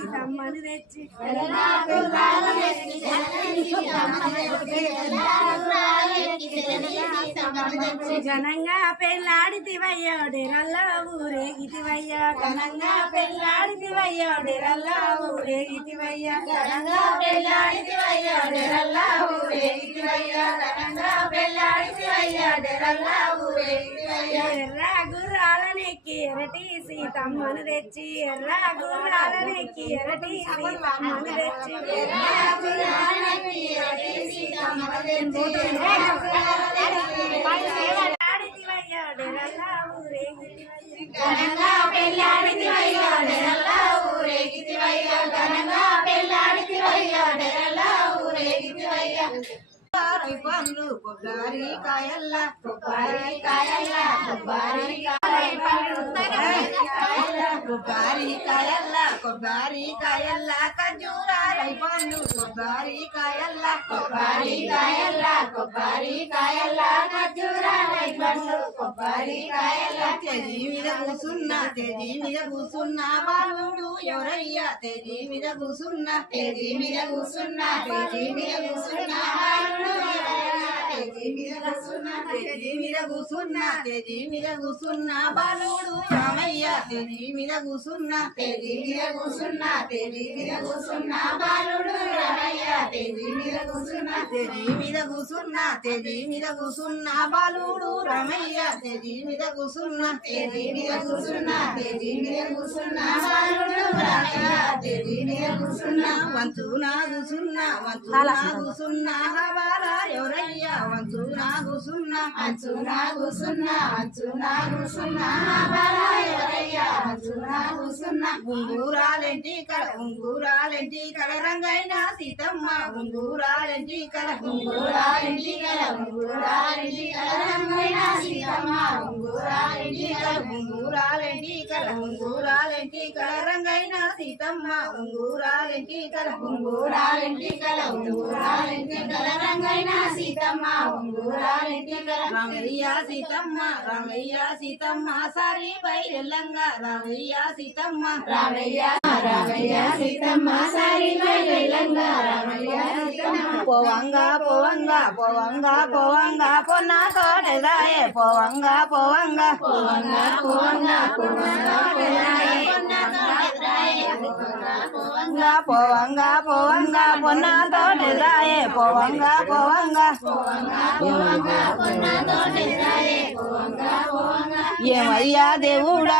సీతమ్మను తెచ్చి ఘనంగా పెళ్ళాడితివయ్యో డెరల్లో ఊరేగితివయ్యా ఘనంగా పెళ్ళాడితివయ్యో డెరల్లో ఊరేగితివయ్యా ఘనంగా పెళ్ళాడితివయ్యో డెరల్లో ఊరేగితివయ్యా ఘనంగా పెళ్ళాడితివయ్యా డెరల్లో ఊరేగితివయ్యా ఎర్ర గుర్రాలనెక్కి ఎరటి సీతమ్మను తెచ్చి ఎర్ర గుర్రాలనెక్కి ఎరటి సీతమ్మను తెచ్చి ఎర్ర గుర్రాలనెక్కి ఎరటి సీతమ్మను తెచ్చి ఘనంగా పెళ్ళాడితివయ్యో డెరల్లో ఊరేగితివయ్యా ఘనంగా పెళ్ళాడితివయ్యో డెరల్లో ఊరేగితివయ్యా పండ్లు కొబ్బరి కాయల్ల కొబ్బరి కాయల్ల కొబ్బరి కొబ్బరి కాయల్ల కొబ్బరి కాయల్ల ఖర్జూరాలై పండ్లు కొబ్బరి కాయల్ల కొబ్బరి కాయల్ల కొబ్బరి కాయల్ల ఖర్జూరాలై పండ్లు కొబ్బరి కాయల్ల తేజీ మీద కూసున్న బాలుడు ఎవరయ్యా తేజీ మీద కూసున్న తేజీ మీద కూసున్న తేజీ మీద కూసున్న తేజీ మీద కూసున్న బాలుడు రామయ్య తేజీ మీద కూసున్న తేజీ మీద కూసున్న తేజీ మీద కూసున్న బాలుడు రామయ్య తేజీ మీద కూసున్న తేజీ మీద కూసున్న బాలుడు రామయ్య తేజీ మీద కూసున్న తేజీ మీద కూసున్న తేజీ మీద కూసున్న బాలుడు రామయ్య తేజీ మీద కూసున్న వంతునా కూసున్న హవాల ఎవరయ్యా వంతునా కూసున్న అంచునా కూసున్న అంచునా కూసున్న బాల ఎవరయ్యా అంచునా కూసున్న ఉంగూరాలెంటి కల రంగైన సీతమ్మ ఉంగూరాలెంటి కల ఉంగురాలింటి కల ఉంగురాలింటి కల రంగైన సీతమ్మ ఉంగురాలింటి కల ఉంగూరాలెంటి కల రంగైన సీతమ్మ ఉంగూరాలెంటి కల ఉంగురాలింటి కల ఉంగురాలింటి కల రంగైన సీతమ్మ ఉంగురాలింటి కల రామయ్య సీతమ్మ సారి బయలెల్లంగా రామయ్య సీతమ్మ రామయ్య రామయ్య సీతమ్మ సారి బయలెల్లంగా రామయ్య సీతమ్మ పోవంగా పొన్న తోటదాయే పోవంగా పోవంగా పోవంగా పోవంగా పొన్న తోటదాయే పోవంగా ఏమయ్యా దేవుడా